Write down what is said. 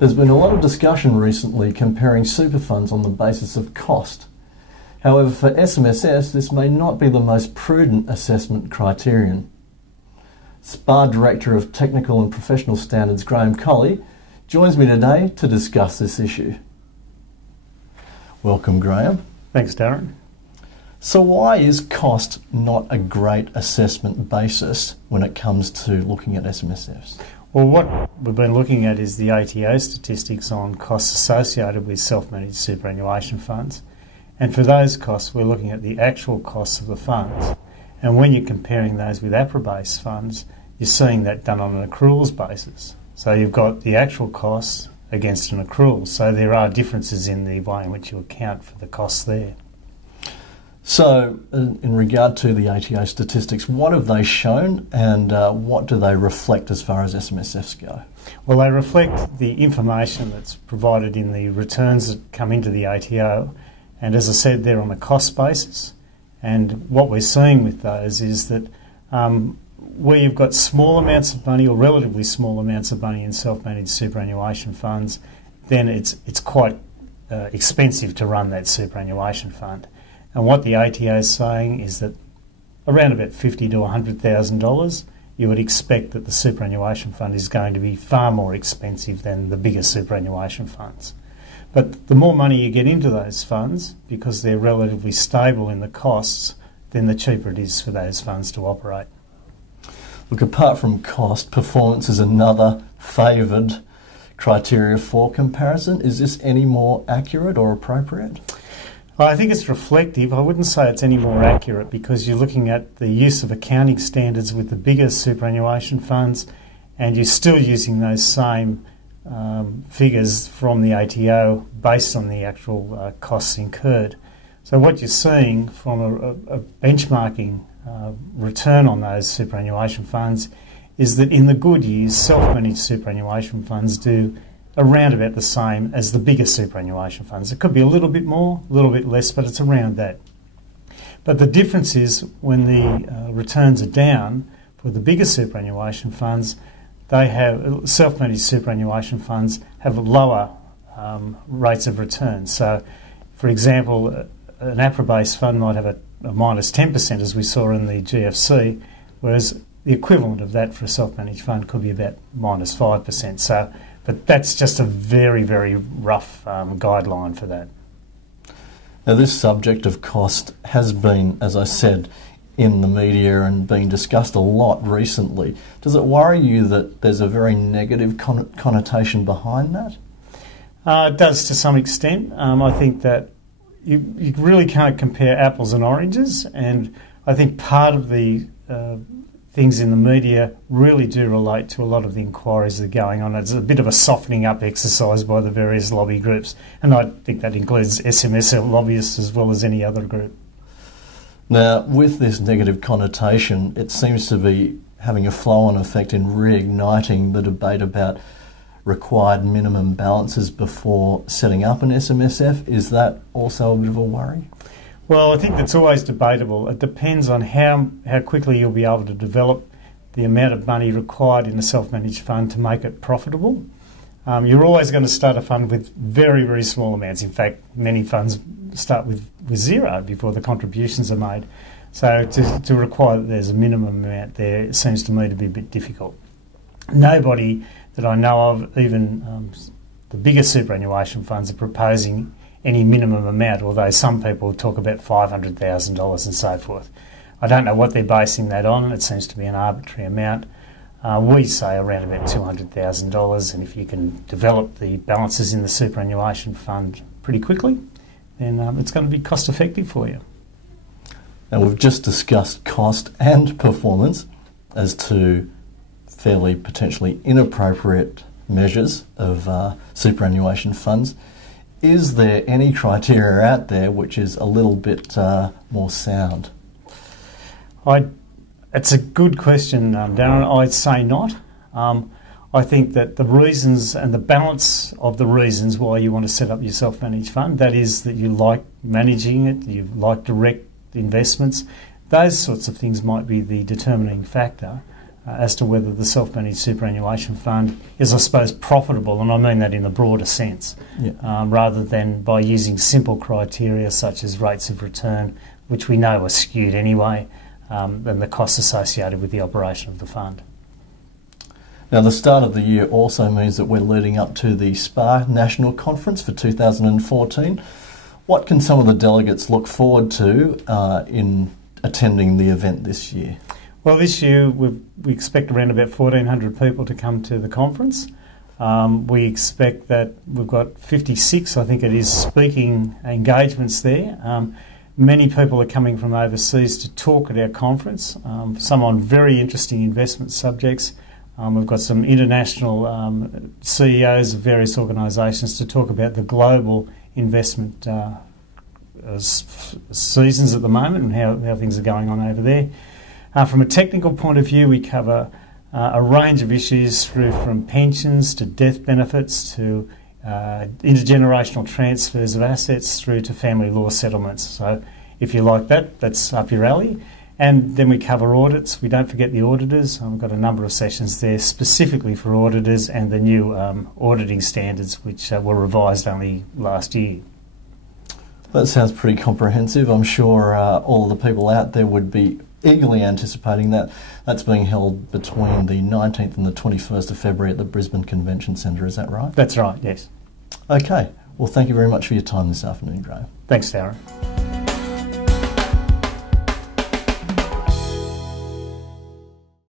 There's been a lot of discussion recently comparing super funds on the basis of cost. However, for SMSFs, this may not be the most prudent assessment criterion. SPAA Director of Technical and Professional Standards, Graeme Colley, joins me today to discuss this issue. Welcome, Graeme. Thanks, Darren. So why is cost not a great assessment basis when it comes to looking at SMSFs? Well, what we've been looking at is the ATO statistics on costs associated with self-managed superannuation funds. And for those costs, we're looking at the actual costs of the funds. And when you're comparing those with APRA-based funds, you're seeing that done on an accruals basis. So you've got the actual costs against an accrual. So there are differences in the way in which you account for the costs there. So, in regard to the ATO statistics, what have they shown and what do they reflect as far as SMSFs go? Well, they reflect the information that's provided in the returns that come into the ATO, and as I said, they're on a cost basis. And what we're seeing with those is that where you've got small amounts of money or relatively small amounts of money in self-managed superannuation funds, then it's quite expensive to run that superannuation fund. And what the ATO is saying is that around about $50,000 to $100,000, you would expect that the superannuation fund is going to be far more expensive than the bigger superannuation funds. But the more money you get into those funds, because they're relatively stable in the costs, then the cheaper it is for those funds to operate. Look, apart from cost, performance is another favoured criteria for comparison. Is this any more accurate or appropriate? Well, I think it's reflective. I wouldn't say it's any more accurate because you're looking at the use of accounting standards with the bigger superannuation funds and you're still using those same figures from the ATO based on the actual costs incurred. So what you're seeing from a benchmarking return on those superannuation funds is that in the good years, self-managed superannuation funds do around about the same as the bigger superannuation funds. It could be a little bit more, a little bit less, but it's around that. But the difference is when the returns are down for the bigger superannuation funds, they have self-managed superannuation funds have lower rates of return. So, for example, an APRA-based fund might have a minus 10%, as we saw in the GFC, whereas the equivalent of that for a self-managed fund could be about minus 5%. So, but that's just a very, very rough guideline for that. Now, this subject of cost has been, as I said, in the media and being discussed a lot recently. Does it worry you that there's a very negative connotation behind that? It does to some extent. I think that you really can't compare apples and oranges, and I think part of the things in the media really do relate to a lot of the inquiries that are going on. It's a bit of a softening up exercise by the various lobby groups, and I think that includes SMSF lobbyists as well as any other group. Now, with this negative connotation, it seems to be having a flow-on effect in reigniting the debate about required minimum balances before setting up an SMSF. Is that also a bit of a worry? Well, I think that's always debatable. It depends on how quickly you'll be able to develop the amount of money required in a self-managed fund to make it profitable. You're always going to start a fund with very, very small amounts. In fact, many funds start with zero before the contributions are made. So to require that there's a minimum amount there seems to me to be a bit difficult. Nobody that I know of, even the bigger superannuation funds, are proposing any minimum amount, although some people talk about $500,000 and so forth. I don't know what they're basing that on. It seems to be an arbitrary amount. We say around about $200,000, and if you can develop the balances in the superannuation fund pretty quickly, then it's going to be cost effective for you. Now, we've just discussed cost and performance as two fairly potentially inappropriate measures of superannuation funds. Is there any criteria out there which is a little bit more sound? It's a good question, Darren. I'd say not. I think that the reasons and the balance of the reasons why you want to set up your self-managed fund, that is that you like managing it, you like direct investments, those sorts of things might be the determining factor. as to whether the self-managed superannuation fund is, I suppose, profitable, and I mean that in the broader sense, rather than by using simple criteria such as rates of return, which we know are skewed anyway, and the costs associated with the operation of the fund. Now, the start of the year also means that we're leading up to the SPAA National Conference for 2014. What can some of the delegates look forward to in attending the event this year? Well, this year we expect around about 1,400 people to come to the conference. We expect that we've got 56, I think it is, speaking engagements there. Many people are coming from overseas to talk at our conference, some on very interesting investment subjects. We've got some international CEOs of various organisations to talk about the global investment seasons at the moment and how things are going on over there. From a technical point of view, we cover a range of issues through from pensions to death benefits to intergenerational transfers of assets through to family law settlements. So if you like that, that's up your alley. And then we cover audits. We don't forget the auditors. We've got a number of sessions there specifically for auditors and the new auditing standards which were revised only last year. That sounds pretty comprehensive. I'm sure all of the people out there would be eagerly anticipating that. That's being held between the 19th and the 21st of February at the Brisbane Convention Centre, is that right? That's right, yes. Okay. Well, thank you very much for your time this afternoon, Graeme. Thanks, Darren.